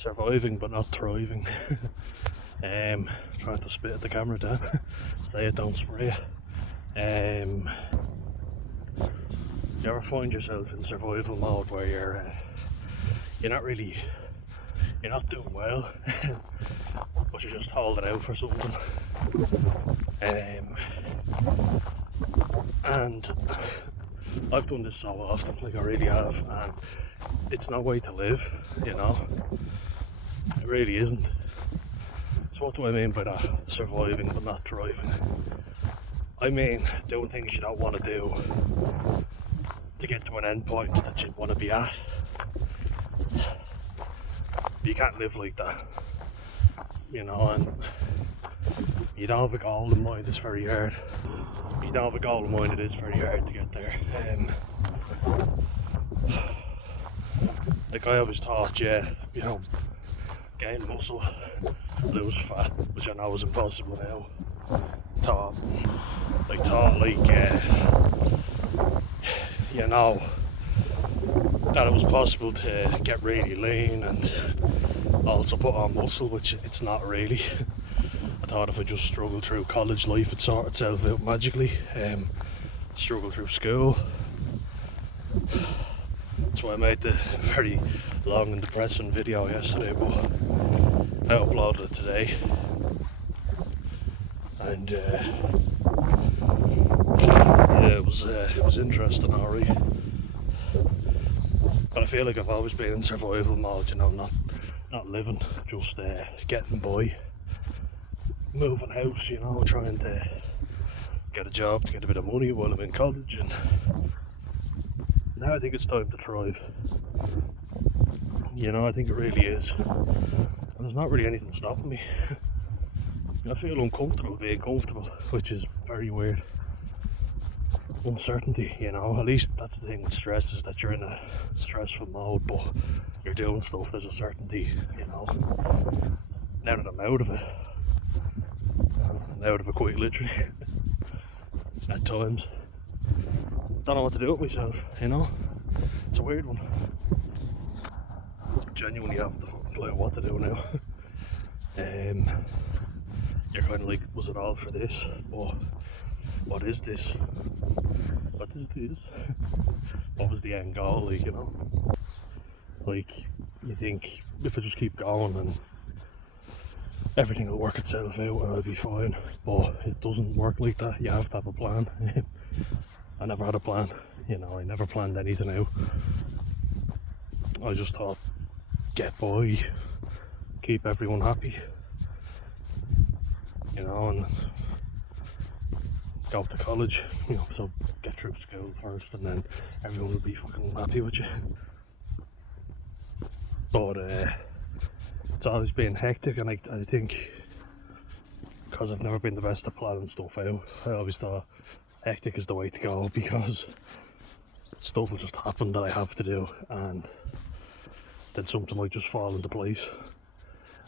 surviving but not thriving. Trying to spit at the camera down. Say it, don't spray it. You ever find yourself in survival mode where you're not really, you're not doing well, but you're just holding out for something. And I've done this so often, like I really have, and it's no way to live, you know. It really isn't. So what do I mean by that? Surviving but not thriving. I mean doing things you don't want to do to get to an end point that you want to be at. You can't live like that, you know, and you don't have a goal in mind, it's very hard. You don't have a goal in mind, it is very hard to get there. Like I always thought, yeah, you know, gain muscle, lose fat, which I know is impossible now. Thought you know, that it was possible to get really lean and also put on muscle, which it's not really. I thought if I just struggled through college life it'd sort itself out magically. Struggle through school. That's why I made the very long and depressing video yesterday, but I uploaded it today. And yeah, it was interesting, alright. But I feel like I've always been in survival mode, you know, not living, just getting by, moving house, you know, trying to get a job to get a bit of money while I'm in college, and now I think it's time to thrive. You know, I think it really is. And there's not really anything stopping me. I feel uncomfortable being comfortable, which is very weird. Uncertainty, you know, at least that's the thing with stress, is that you're in a stressful mode, but you're doing stuff, there's a certainty, you know. Now that I'm out of it quite literally, at times, don't know what to do with myself, you know. It's a weird one. Genuinely haven't the fucking clue what to do now. You're kind of like, was it all for this? Or what is this? What is this? What was the end goal, like, you know? Like, you think if I just keep going and everything will work itself out and I'll be fine, but it doesn't work like that. You have to have a plan. I never had a plan, you know, I never planned anything out. I just thought, get by, keep everyone happy, you know, and go to college, you know, so get through school first and then everyone will be fucking happy with you. But it's always been hectic, and I think because I've never been the best at planning stuff out, I always thought hectic is the way to go, because stuff will just happen that I have to do and then something might just fall into place.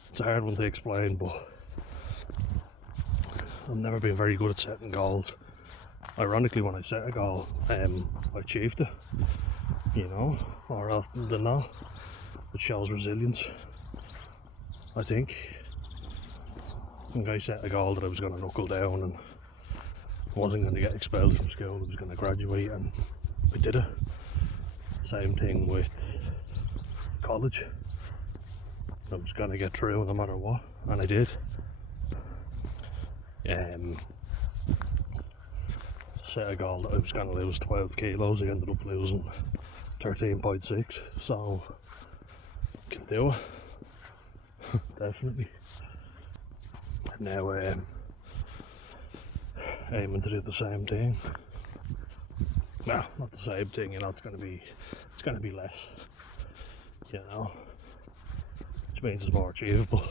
It's a hard one to explain, but I've never been very good at setting goals. Ironically, when I set a goal, I achieved it, you know, more often than not. It shows resilience, I think. I set a goal that I was going to knuckle down and wasn't going to get expelled from school, I was going to graduate, and I did it. Same thing with college. I was going to get through no matter what, and I did. Set a goal that I was going to lose 12 kilos, I ended up losing 13.6, so can do it. Definitely. Now aiming to do the same thing. Well, not the same thing, you know, it's gonna be less, you know, which means it's more achievable.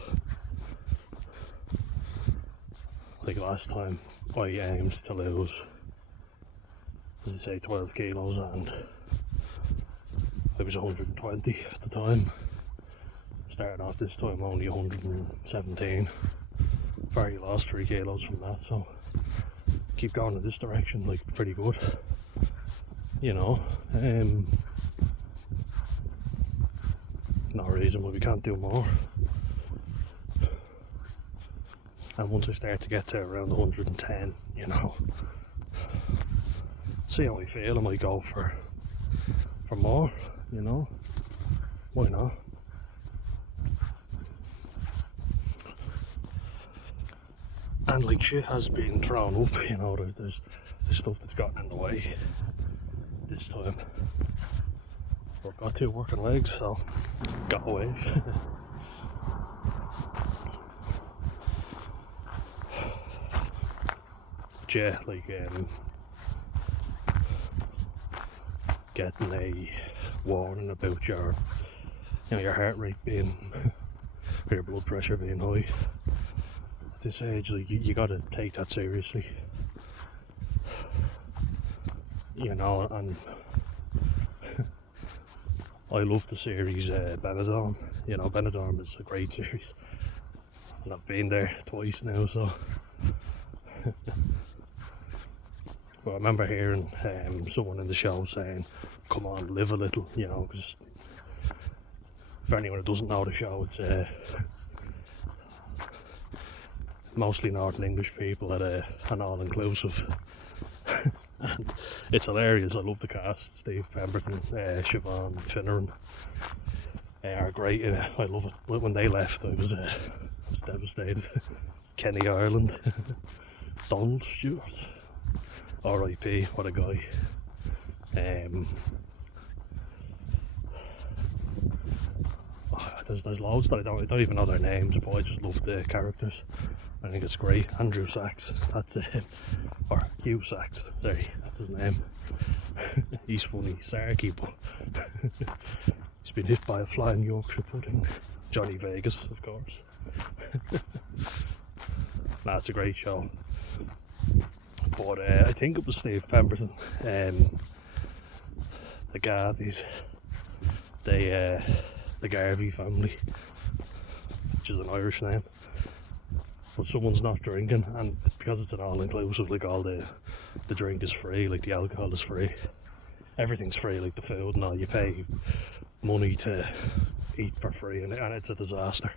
Like last time I aimed to lose, as I say, 12 kilos, and I was 120 at the time. Started off this time only 117. I've already lost 3 kilos from that, so keep going in this direction, like, pretty good, you know. Not reason why we can't do more. And once I start to get to around 110, you know, see how I feel, I might go for more, you know, why not? And like shit has been thrown up, you know, there's stuff that's gotten in the way this time. But I've got 2 working legs, so got a wave. But yeah, like getting a warning about your, you know, your heart rate being, or your blood pressure being high. At this age, like you gotta take that seriously. You know, and I love the series Benidorm. You know, Benidorm is a great series, and I've been there twice now, so. But I remember hearing someone in the show saying, come on, live a little, you know, because for anyone who doesn't know the show, it's mostly Northern English people at an all-inclusive. And it's hilarious. I love the cast. Steve Pemberton, Siobhan Finneran are great in it. I love it. When they left, I was devastated. Kenny Ireland, Donald Stewart, R.I.P. What a guy. There's loads that I don't even know their names, but I just love the characters. I think it's great. Andrew Sachs, that's him. Or Hugh Sachs, sorry, that's his name. He's funny, sarky, but he's been hit by a flying Yorkshire pudding. Johnny Vegas, of course. Nah, it's a great show. But I think it was Steve Pemberton, the Garveys, the Garvey family, which is an Irish name. But someone's not drinking, and because it's an all-inclusive, like all the drink is free, like the alcohol is free, everything's free, like the food and all. You pay money to eat for free, and it's a disaster.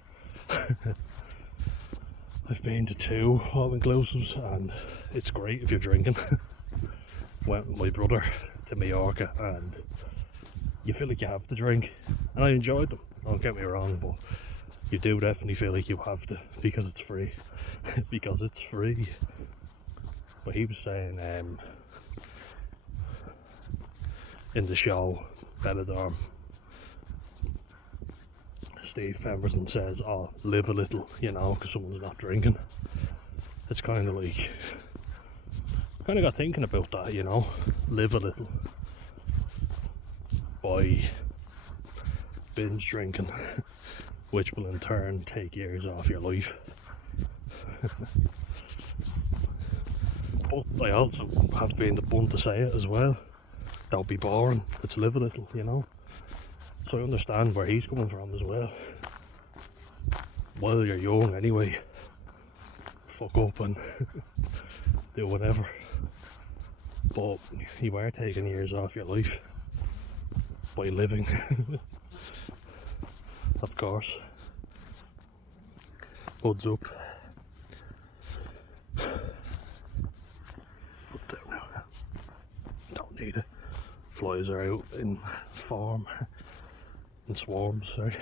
I've been to 2 all-inclusives, and it's great if you're drinking. Went with my brother to Mallorca, and you feel like you have to drink, and I enjoyed them, don't get me wrong, but you do definitely feel like you have to, because it's free. Because it's free. But he was saying in the show Benidorm, Steve Pemberton says, oh, live a little, you know, because someone's not drinking. It's kind of like, kind of got thinking about that, you know, live a little, by binge drinking, which will in turn take years off your life. But I also have been the one to say it as well. Don't be boring, let's live a little, you know. So I understand where he's coming from as well. While you're young anyway, fuck up and do whatever. But you are taking years off your life by living. Of course. Hoods up. Put down now. Don't need it. Flies are out in form. In swarms, sorry.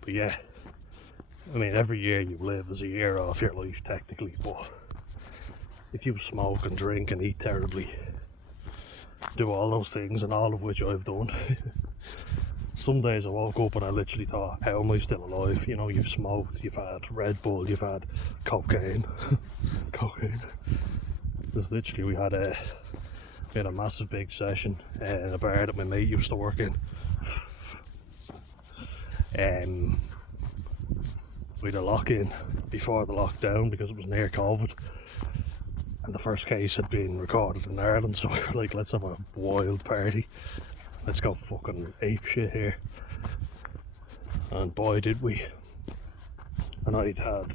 But yeah, I mean, every year you live is a year off your life technically, but if you smoke and drink and eat terribly, do all those things, and all of which I've done, some days I woke up and I literally thought, how am I still alive? You know, you've smoked, you've had Red Bull, you've had cocaine. Cocaine. Because literally we had a massive big session in a bar that my mate used to work in. We had a lock-in before the lockdown because it was near COVID, and the first case had been recorded in Ireland, so we were like, let's have a wild party, let's go fucking ape shit here. And boy did we. And I'd had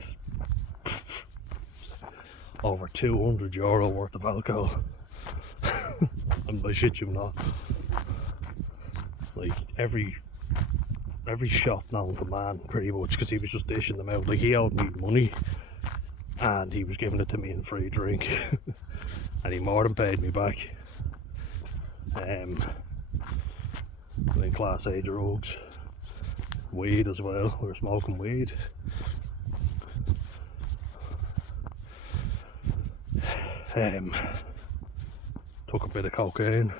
over €200 worth of alcohol. And I shit you not, like every every shot known to man, pretty much, because he was just dishing them out. Like, he owed me money, and he was giving it to me in free drink, and he more than paid me back. And then class A drugs, weed as well. We were smoking weed. Took a bit of cocaine.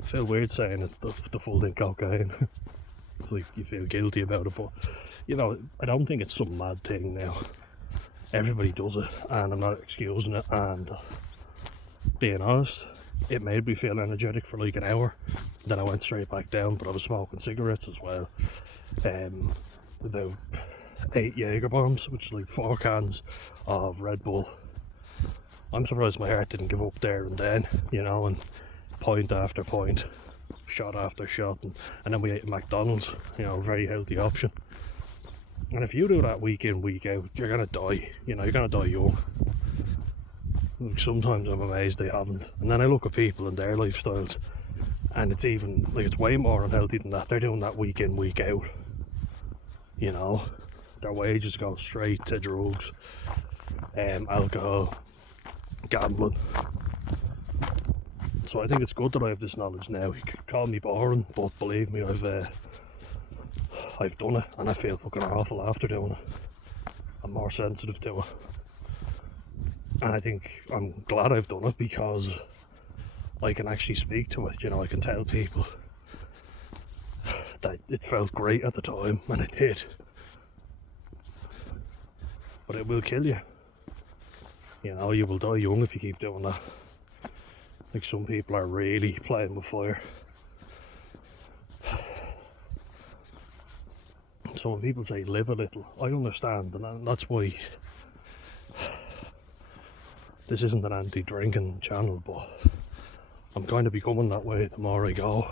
I feel weird saying it's the full thing cocaine. It's like you feel guilty about it, but you know, I don't think it's some mad thing now. Everybody does it, and I'm not excusing it. And being honest, it made me feel energetic for like an hour. Then I went straight back down, but I was smoking cigarettes as well. About 8 Jaeger bombs, which is like 4 cans of Red Bull. I'm surprised my heart didn't give up there and then, you know, and point after point, shot after shot, and then we ate at McDonald's, you know, a very healthy option. And if you do that week in, week out, you're gonna die, you know, you're gonna die young. Like, sometimes I'm amazed they haven't. And then I look at people and their lifestyles, and it's even, like, it's way more unhealthy than that. They're doing that week in, week out, you know. Their wages go straight to drugs, alcohol, gambling. So I think it's good that I have this knowledge now. You could call me boring, but believe me, I've done it, and I feel fucking awful after doing it. I'm more sensitive to it, and I think I'm glad I've done it because I can actually speak to it. You know, I can tell people that it felt great at the time, and it did. But it will kill you. You know, you will die young if you keep doing that. Like, some people are really playing with fire. So when people say live a little, I understand, and that's why this isn't an anti-drinking channel, but I'm kind of becoming that way the more I go.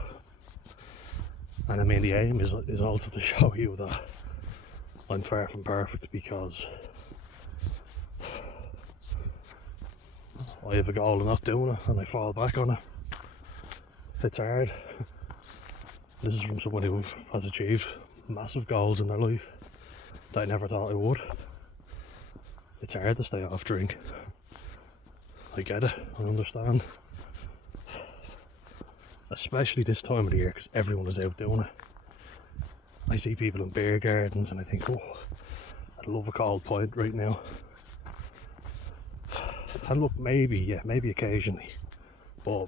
And I mean, the aim is also to show you that I'm far from perfect, because I have a goal of not doing it and I fall back on it. It's hard. This is from someone who has achieved massive goals in their life that I never thought I would. It's hard to stay off drink. I get it, I understand. Especially this time of the year, because everyone is out doing it. I see people in beer gardens and I think, oh, I'd love a cold pint right now. And look, maybe occasionally, but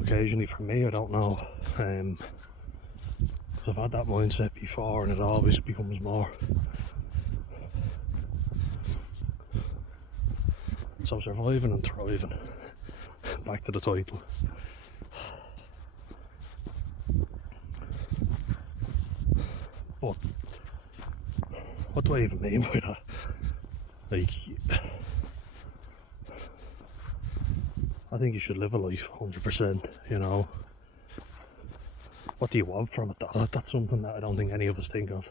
occasionally for me, I don't know, because I've had that mindset before, and it always becomes more. So surviving and thriving, back to the title. But what do I even mean by that? Like, I think you should live a life 100%, you know. What do you want from it? That's something that I don't think any of us think of.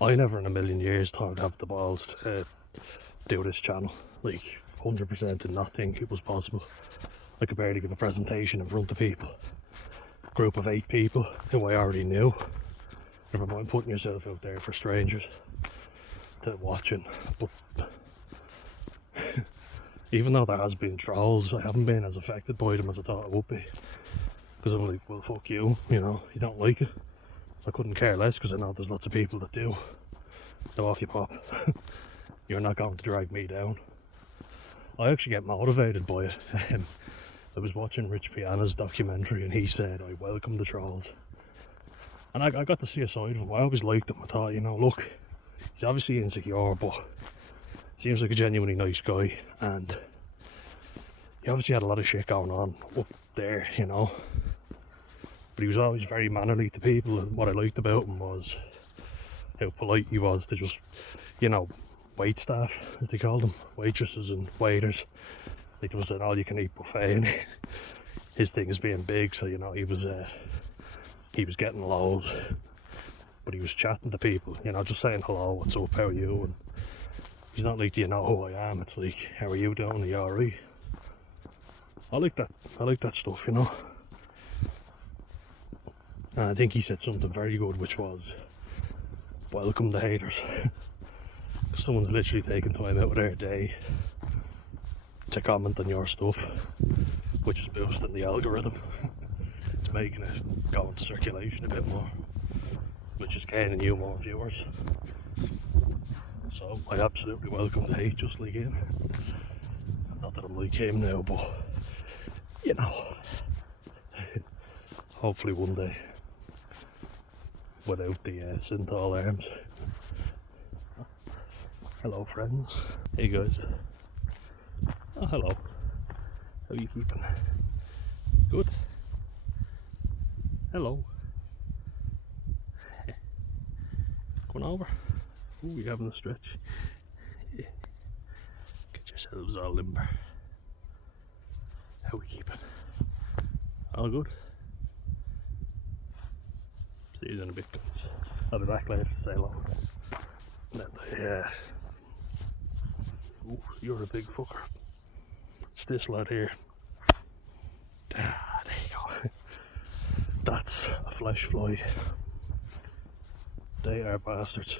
I never in a million years thought I'd have the balls to do this channel. Like, 100% did not think it was possible. I could barely give a presentation in front of people. A group of 8 people who I already knew. Never mind putting yourself out there for strangers to watching. But even though there has been trolls, I haven't been as affected by them as I thought I would be. Because I'm like, well, fuck you, you know, you don't like it. I couldn't care less, because I know there's lots of people that do. So off you pop. You're not going to drag me down. I actually get motivated by it. I was watching Rich Piana's documentary and he said, I welcome the trolls. And I got to see a side of him. I always liked him. I thought, you know, look, he's obviously insecure, but seems like a genuinely nice guy. And he obviously had a lot of shit going on up there, you know. But he was always very mannerly to people, and what I liked about him was how polite he was to just, you know, wait staff, as they called them, waitresses and waiters. Like, there was an all-you-can-eat buffet, and his thing is being big, so, you know, he was getting loads, but he was chatting to people, you know, just saying hello, what's up, how are you, and he's not like, do you know who I am? It's like, how are you doing, are you alright? I like that. I like that stuff, you know. And I think he said something very good, which was, welcome the haters. Someone's literally taking time out of their day to comment on your stuff, which is boosting the algorithm. It's making it go into circulation a bit more, which is gaining you more viewers. So I absolutely welcome the hate, just like him. Not that I'm like him now, but you know, hopefully one day without the synthol arms. Hello friends. Hey guys. Oh hello. How are you keeping? Good? Hello. Going over? Ooh, you having a stretch? Yeah. Get yourselves all limber. How are we keeping? All good? See you in a bit, guys. I'll be back later to say hello. Yeah. Ooh, you're a big fucker. It's this lad here. Ah, there you go. That's a flesh fly. They are bastards.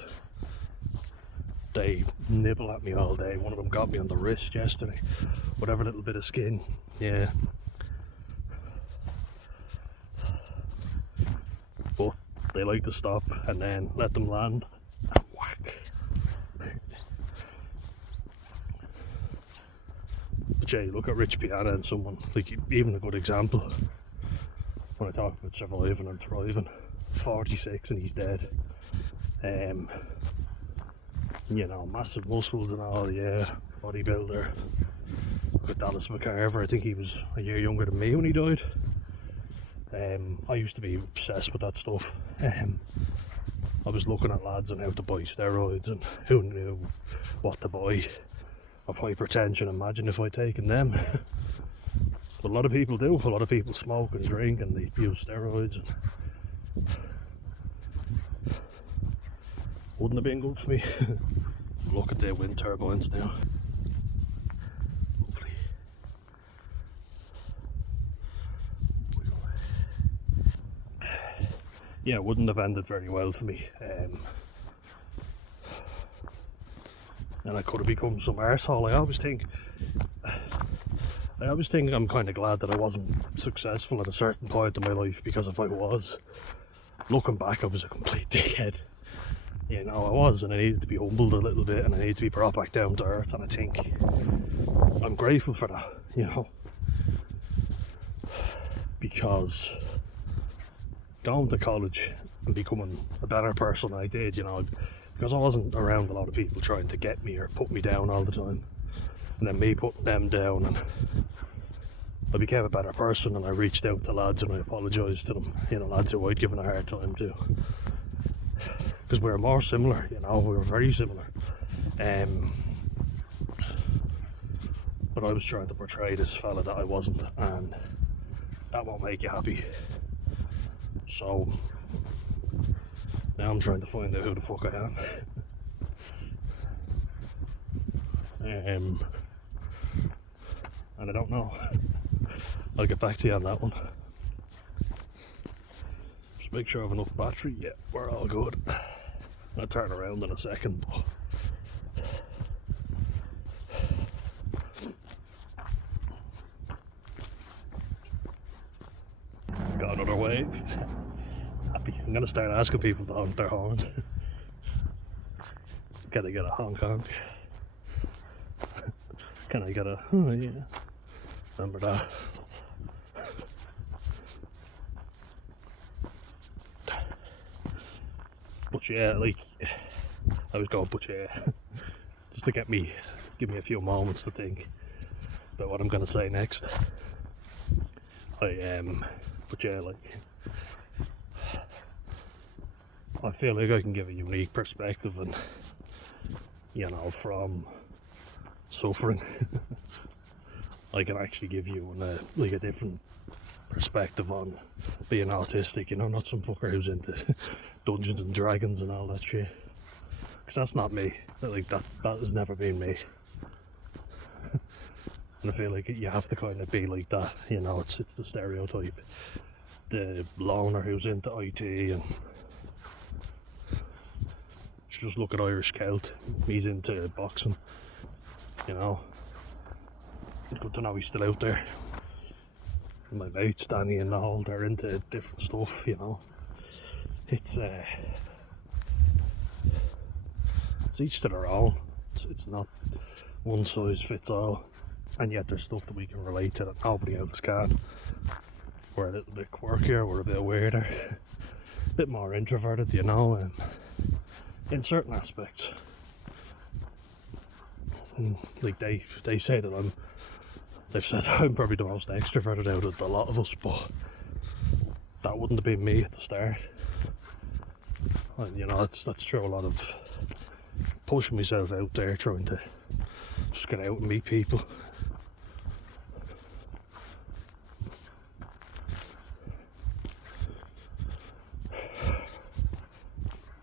They nibble at me all day. One of them got me on the wrist yesterday. Whatever little bit of skin. Yeah. But they like to stop and then let them land and whack. But yeah, you look at Rich Piana and someone, like even a good example when I talk about surviving and thriving. 46 and he's dead. You know, massive muscles and all, yeah, bodybuilder. Look at Dallas McCarver, I think he was a year younger than me when he died. I used to be obsessed with that stuff. I was looking at lads on how to buy steroids and who knew what to buy of hypertension. Imagine if I'd taken them. But a lot of people do. A lot of people smoke and drink and they use steroids. And wouldn't have been good for me. Look at their wind turbines now. Lovely. Yeah, it wouldn't have ended very well for me. And I could have become some arsehole. I always think I'm kind of glad that I wasn't successful at a certain point in my life, because if I was, looking back, I was a complete dickhead. You know, I was, and I needed to be humbled a little bit, and I needed to be brought back down to earth, and I think I'm grateful for that, you know, because going to college and becoming a better person than I did, you know, because I wasn't around a lot of people trying to get me or put me down all the time, and then me putting them down, and I became a better person, and I reached out to lads and I apologised to them, you know, lads who I'd given a hard time to, because we were more similar, you know, we were very similar. But I was trying to portray this fella that I wasn't, and that won't make you happy. So now I'm trying to find out who the fuck I am. And I don't know. I'll get back to you on that one. Just make sure I have enough battery. Yeah, we're all good. I'll turn around in a second. Got another wave. Happy. I'm gonna start asking people to honk their horns. Can I get a honk honk? Can I get a, oh yeah, remember that. But yeah, like, I was going, but yeah, just to give me a few moments to think about what I'm gonna say next. But yeah, like, I feel like I can give a unique perspective, and you know, from suffering, I can actually give you like a different perspective on being autistic, you know, not some fucker who's into Dungeons and Dragons and all that shit, because that's not me. Like that has never been me. And I feel like you have to kind of be like that, you know, it's the stereotype. The loner who's into IT, and just look at Irish Celt, he's into boxing, you know. It's good to know he's still out there. And my mates, Danny and all, they're into different stuff, you know. It's each to their own. It's not one size fits all, and yet there's stuff that we can relate to that nobody else can. We're a little bit quirkier, we're a bit weirder, a bit more introverted, you know, and in certain aspects. And like they say that they've said I'm probably the most extroverted out of a lot of us, but that wouldn't have been me at the start. And you know, that's through a lot of pushing myself out there, trying to just get out and meet people.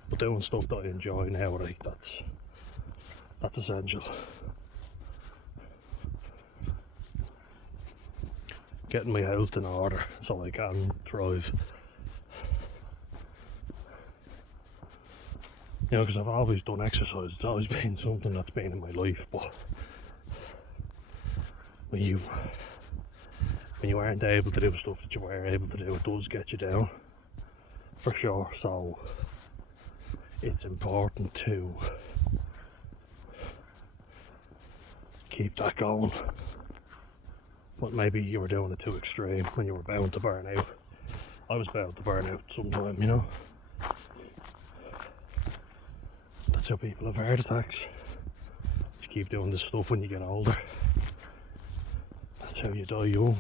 But doing stuff that I enjoy now, right, that's essential. Getting my health in order so I can thrive. You know, because I've always done exercise, it's always been something that's been in my life, but when you aren't able to do stuff that you were able to do, it does get you down, for sure. So it's important to keep that going. But maybe you were doing it too extreme when you were bound to burn out. I was bound to burn out sometime, you know. That's how people have heart attacks. If you keep doing this stuff when you get older, that's how you die young.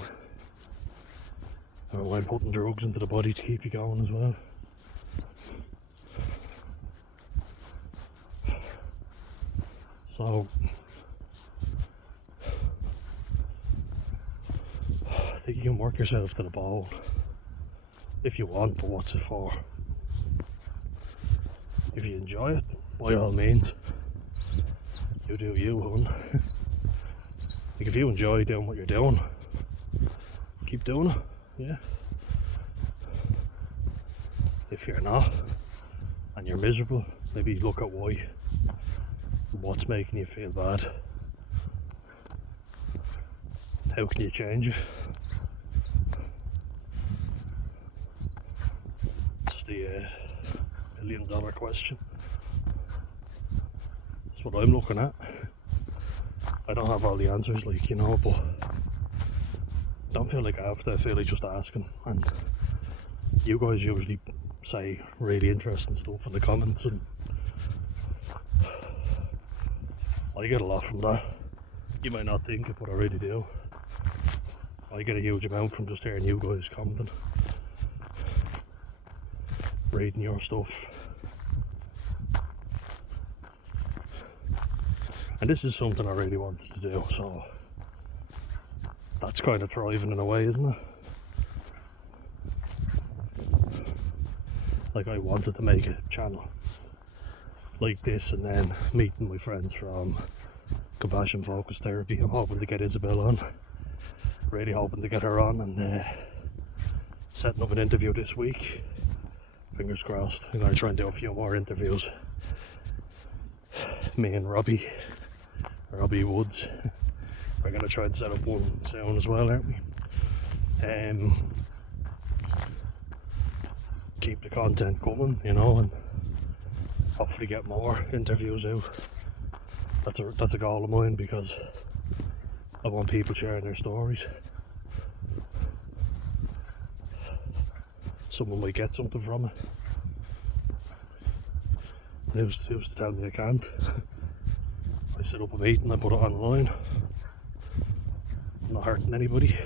Or when putting drugs into the body to keep you going as well. So I think you can work yourself to the bone if you want, but what's it for? If you enjoy it, by all means, you do you, hun. Like, if you enjoy doing what you're doing, keep doing it, yeah. If you're not, and you're miserable, maybe look at why. What's making you feel bad? How can you change it? It's the $1 million question. That's what I'm looking at. I don't have all the answers, like, you know, but I don't feel like I have to. I feel like just asking. And you guys usually say really interesting stuff in the comments, and I get a lot from that. You might not think it, but I really do. I get a huge amount from just hearing you guys commenting, reading your stuff. And this is something I really wanted to do, so that's kind of thriving in a way, isn't it? Like, I wanted to make a channel like this, and then meeting my friends from Compassion Focus Therapy. I'm hoping to get Isabel on, really hoping to get her on, and setting up an interview this week, fingers crossed. I'm going to try and do a few more interviews. Me and Robbie Woods, we're going to try and set up one soon as well, aren't we? Keep the content coming, you know, and hopefully get more interviews out. That's a goal of mine, because I want people sharing their stories. Someone might get something from it. And who's to tell me I can't? I set up a meeting, I put it online. I'm not hurting anybody.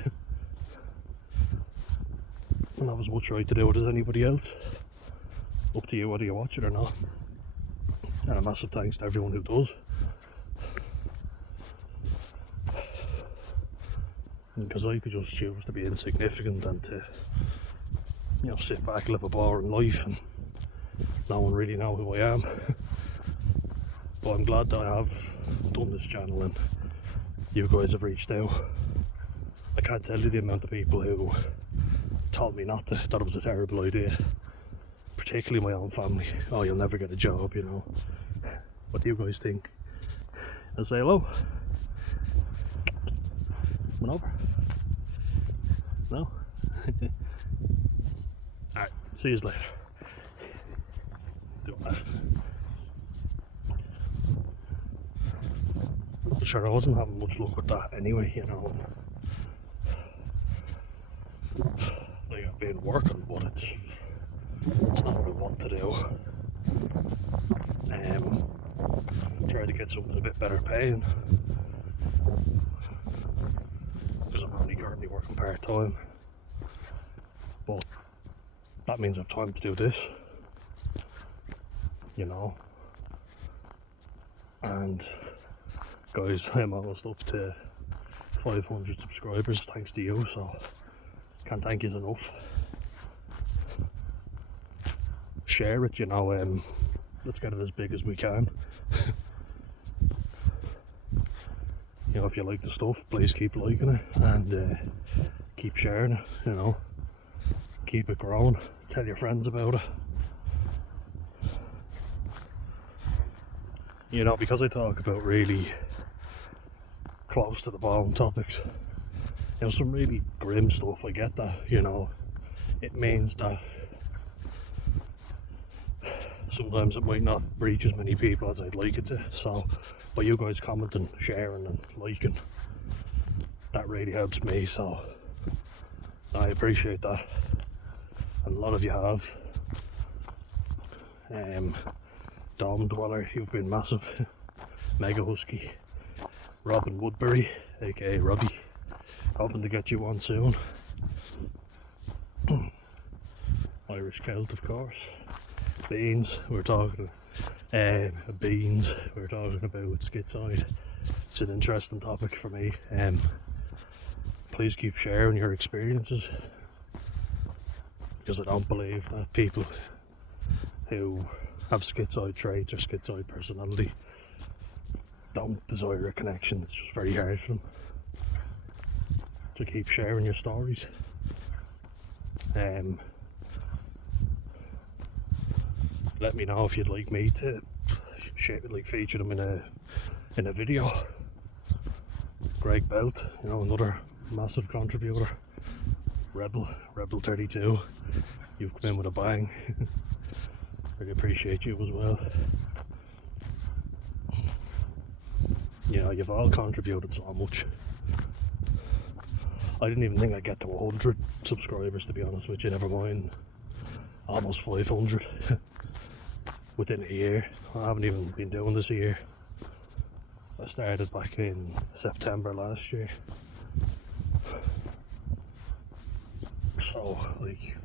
And I have as much right to do it as anybody else. Up to you whether you watch it or not. And a massive thanks to everyone who does. Because I could just choose to be insignificant and to, you know, sit back, live a boring life, and no one really know who I am. But I'm glad that I have done this channel, and you guys have reached out. I can't tell you the amount of people who told me not to, thought it was a terrible idea. Particularly my own family. Oh, you'll never get a job, you know. What do you guys think? And say hello. Come on over. No? Alright, see you later. Do that. But sure, I wasn't having much luck with that anyway, you know. Like, I've been working, but it's not what I want to do. Try to get something a bit better paying, because I'm only currently working part-time, but that means I've time to do this, you know. And guys, I'm almost up to 500 subscribers thanks to you, so can't thank you enough. Share it, you know. Let's get it as big as we can. You know, if you like the stuff, please keep liking it and keep sharing it, you know. Keep it growing. Tell your friends about it. You know, because I talk about really close to the bone topics, you know, some really grim stuff, I get that, you know. It means that sometimes it might not reach as many people as I'd like it to, so by you guys commenting, sharing and liking, that really helps me, so I appreciate that. And a lot of you have. Dom Dweller, you've been massive. Mega Husky, Robin Woodbury, aka Robbie, hoping to get you on soon. Irish Celt, of course. Beans, we're talking beans, we're talking about schizoid. It's an interesting topic for me. Please keep sharing your experiences, because I don't believe that people who have schizoid traits or schizoid personality don't desire a connection. It's just very hard for them. So keep sharing your stories. Let me know if you'd like me to feature them in a video. Greg Belt, you know, another massive contributor. Rebel 32, you've come in with a bang. Really appreciate you as well. You know, you've all contributed so much. I didn't even think I'd get to 100 subscribers, to be honest with you, never mind almost 500 within a year. I haven't even been doing this a year. I started back in September last year. So, like,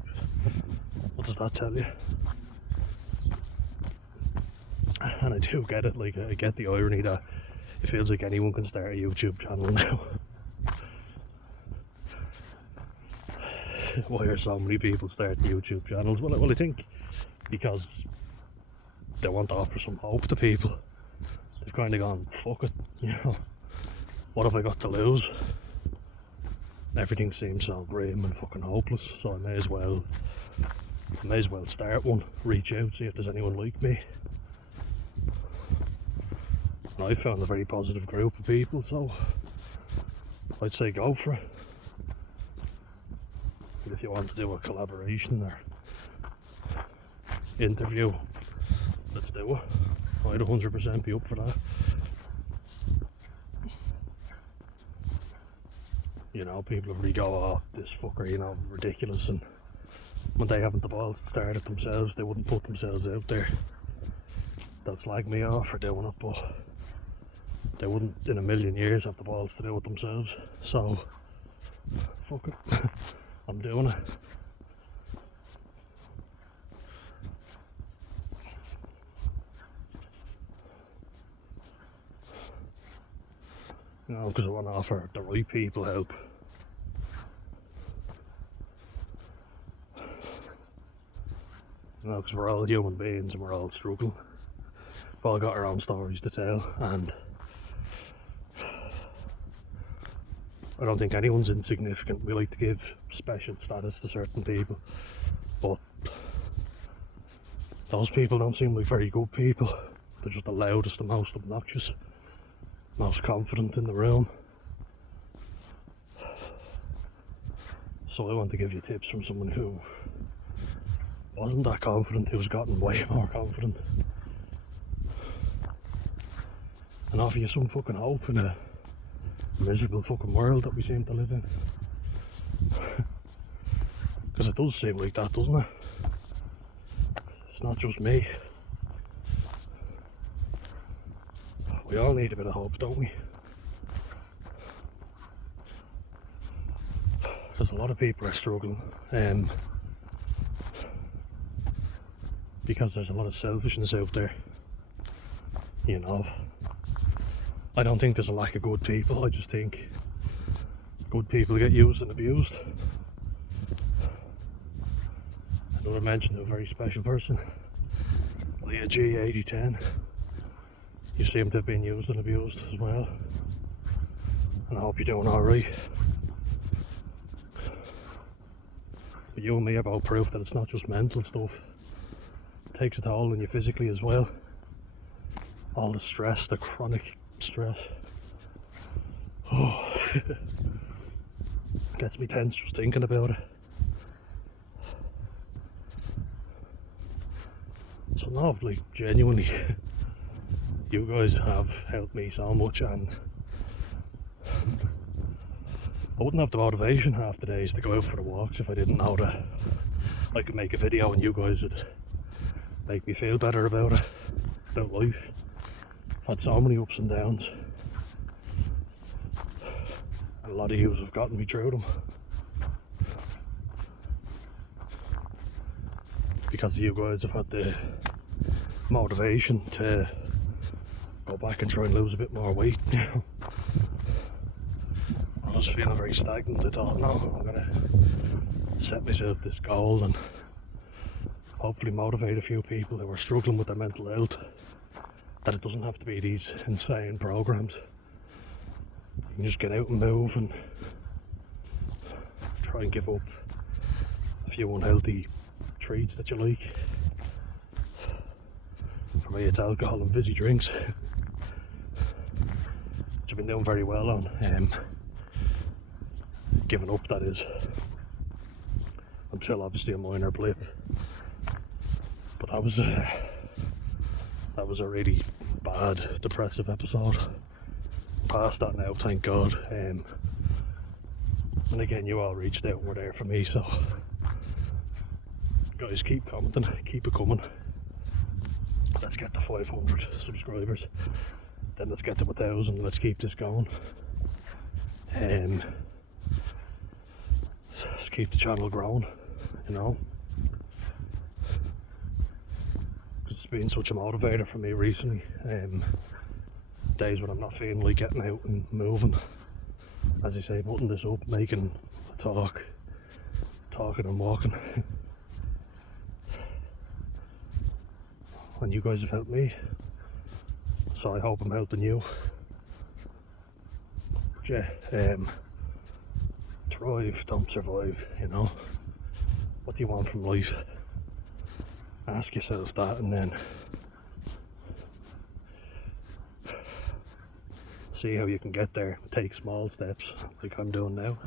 what does that tell you? And I do get it, like, I get the irony that it feels like anyone can start a YouTube channel now. Why are so many people starting YouTube channels? Well, I think because they want to offer some hope to people. They've kind of gone, fuck it, you know, what have I got to lose? Everything seems so grim and fucking hopeless, so I may as well start one, reach out, see if there's anyone like me. And I found a very positive group of people, so I'd say go for it. And if you want to do a collaboration or interview, let's do it. I'd 100% be up for that. You know, people really go, oh, this fucker, you know, ridiculous, and when they haven't the balls to start it themselves, they wouldn't put themselves out there. They'll slag me off for doing it, but they wouldn't in a million years have the balls to do it themselves. So, fuck it, I'm doing it. You know, because I want to offer the right people help. You know, because we're all human beings and we're all struggling. We've all got our own stories to tell, and I don't think anyone's insignificant. We like to give special status to certain people, but those people don't seem like very good people. They're just the loudest, the most obnoxious, most confident in the room. So I want to give you tips from someone who wasn't that confident, who's gotten way more confident, and offer you some fucking hope in a miserable fucking world that we seem to live in. Because it does seem like that, doesn't it? It's not just me. We all need a bit of hope, don't we? Because a lot of people are struggling, because there's a lot of selfishness out there, you know. I don't think there's a lack of good people. I just think good people get used and abused. Another mention of a very special person, Leah G 8010. You seem to have been used and abused as well, and I hope you're doing alright. But you and me are both proof that it's not just mental stuff. It takes a toll on you physically as well. All the stress, the chronic stress. Oh, gets me tense just thinking about it. So no, like genuinely, you guys have helped me so much, and I wouldn't have the motivation half the days to go out for the walks if I didn't know that I could make a video and you guys would make me feel better about it, about life. I've had so many ups and downs, and a lot of you have gotten me through them. Because you guys have had the motivation to go back and try and lose a bit more weight now. I was feeling very stagnant. I thought, no, I'm gonna set myself this goal and hopefully motivate a few people who are struggling with their mental health, that it doesn't have to be these insane programs. You can just get out and move and try and give up a few unhealthy treats that you like. For me, it's alcohol and fizzy drinks, which I've been doing very well on. Giving up, that is, until obviously a minor blip. But that was a really bad, depressive episode. Past that now, thank God. And again, you all reached out and were there for me, so guys, keep commenting, keep it coming. Let's get to 500 subscribers, then let's get to 1,000. Let's keep this going. Let's keep the channel growing, you know. It's been such a motivator for me recently. Days when I'm not feeling like getting out and moving, as you say, putting this up, making a talking and walking. And you guys have helped me, so I hope I'm helping you. Yeah, thrive, don't survive, you know. What do you want from life? Ask yourself that, and then see how you can get there. Take small steps, like I'm doing now.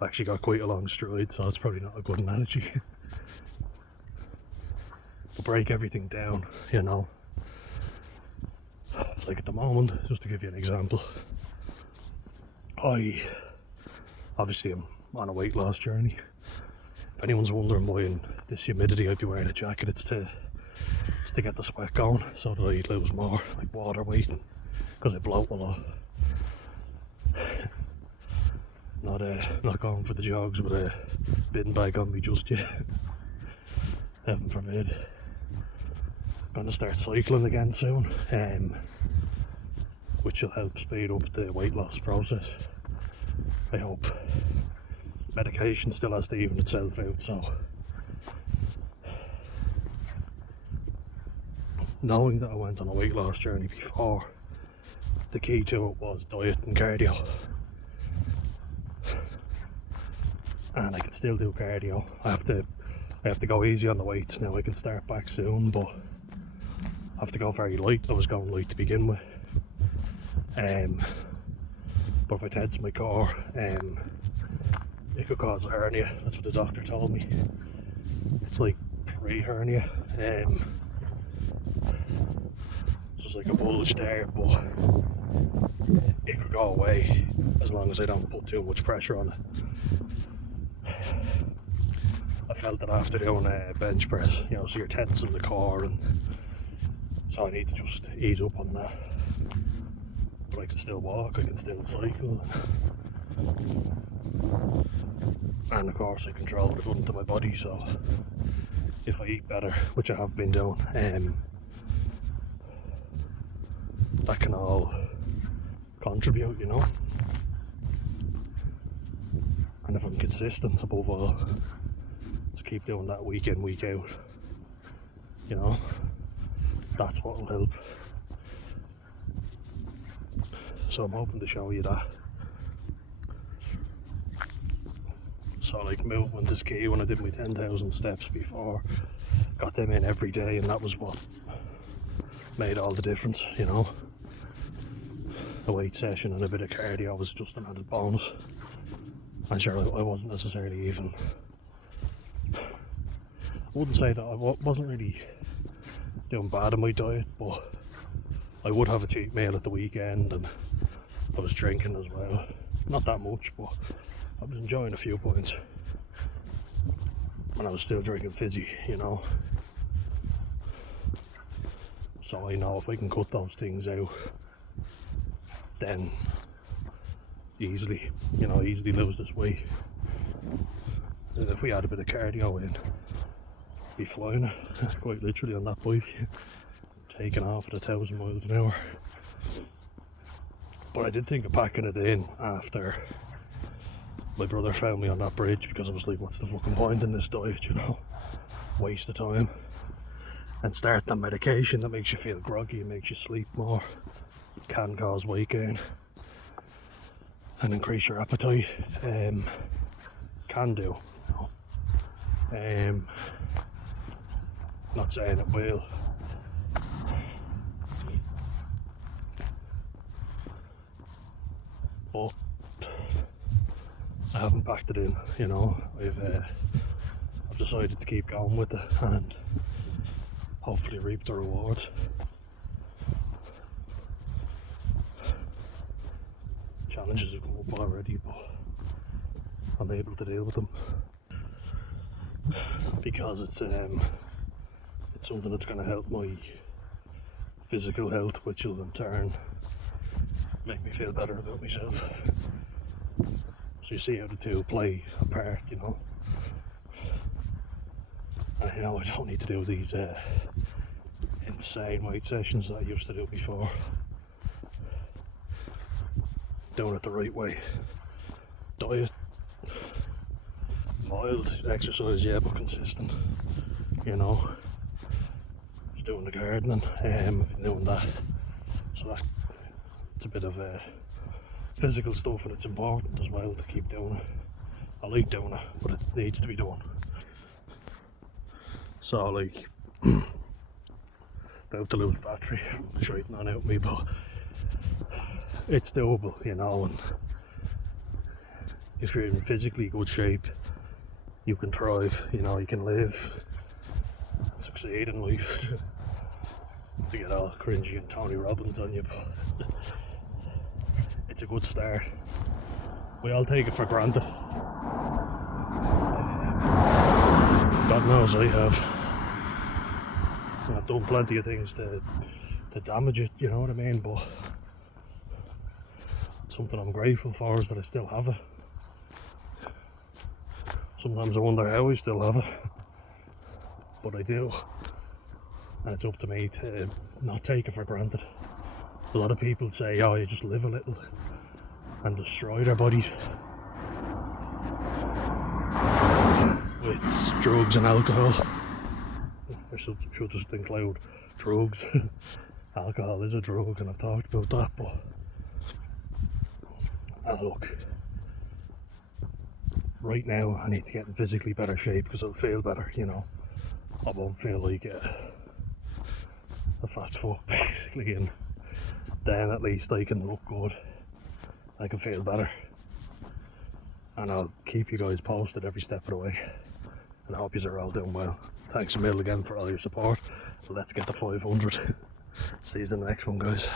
I've actually got quite a long stride, so it's probably not a good analogy. But break everything down, you know. Like at the moment, just to give you an example, I obviously am on a weight loss journey. If anyone's wondering why in this humidity I'd be wearing a jacket, it's to get the sweat going so that I lose more, like water weight, because I bloat a lot. Not going for the jogs with a bin bag on me just yet. Heaven forbid. Gonna start cycling again soon, which will help speed up the weight loss process, I hope. Medication still has to even itself out, so knowing that I went on a weight loss journey before the key to it was diet and cardio. And I can still do cardio. I have to go easy on the weights now. I can start back soon, but I have to go very light. I was going light to begin with. But if I tense my core, it could cause a hernia. That's what the doctor told me. It's like pre-hernia. Just like a bulge there, but it could go away as long as I don't put too much pressure on it. I felt it after doing a bench press, you know, so you're tensing the core, and so I need to just ease up on that. But I can still walk, I can still cycle, and of course I control the blood into my body, so if I eat better, which I have been doing, that can all contribute, you know. And if I'm consistent above all, just keep doing that week in, week out, you know, that's what will help. So I'm hoping to show you that. So like movement is key. When I did my 10,000 steps before, got them in every day, and that was what made all the difference, you know. A weight session and a bit of cardio was just an added bonus. And sure, I wasn't necessarily even, I wouldn't say that I wasn't really doing bad in my diet, but I would have a cheat meal at the weekend, and I was drinking as well. Not that much, but I was enjoying a few points. And I was still drinking fizzy, you know. So I know if I can cut those things out, then easily lose this weight. And if we had a bit of cardio in, be flying it, quite literally, on that bike, taking off at 1,000 miles an hour. But I did think of packing it in after my brother found me on that bridge, because I was like, what's the fucking point in this diet, you know? Waste of time. And start that medication that makes you feel groggy and makes you sleep more. It can cause weight gain and increase your appetite. Can do, you know. Not saying it will. But I haven't packed it in, you know. I've decided to keep going with it and hopefully reap the rewards. Challenges have come up already, but I'm able to deal with them because it's something that's going to help my physical health, which will in turn make me feel better about myself. So you see how the two play a part, you know. And you know, I don't need to do these insane weight sessions that I used to do before. Doing it the right way. Diet, mild exercise, yeah, but consistent, you know. Just doing the gardening, doing that. So that's, it's a bit of physical stuff, and it's important as well to keep doing it. I like doing it, but it needs to be done. So like, about to lose battery, straighten on out me, but it's doable, you know. And if you're in physically good shape, you can thrive, you know, you can live, succeed in life. To get all cringy and Tony Robbins on you, but it's a good start. We all take it for granted. God knows I have. I've done plenty of things to damage it, you know what I mean, but something I'm grateful for is that I still have it. Sometimes I wonder how I still have it, but I do, and it's up to me to not take it for granted. A lot of people say, oh, you just live a little and destroy their bodies with drugs and alcohol. I should just include drugs. Alcohol is a drug, and I've talked about that, but And look, right now I need to get in physically better shape because I'll feel better, you know. I won't feel like a fat fuck basically, and then at least I can look good, I can feel better, and I'll keep you guys posted every step of the way, and I hope you are all doing well. Thanks a mil again for all your support. Let's get to 500. See you in the next one, guys.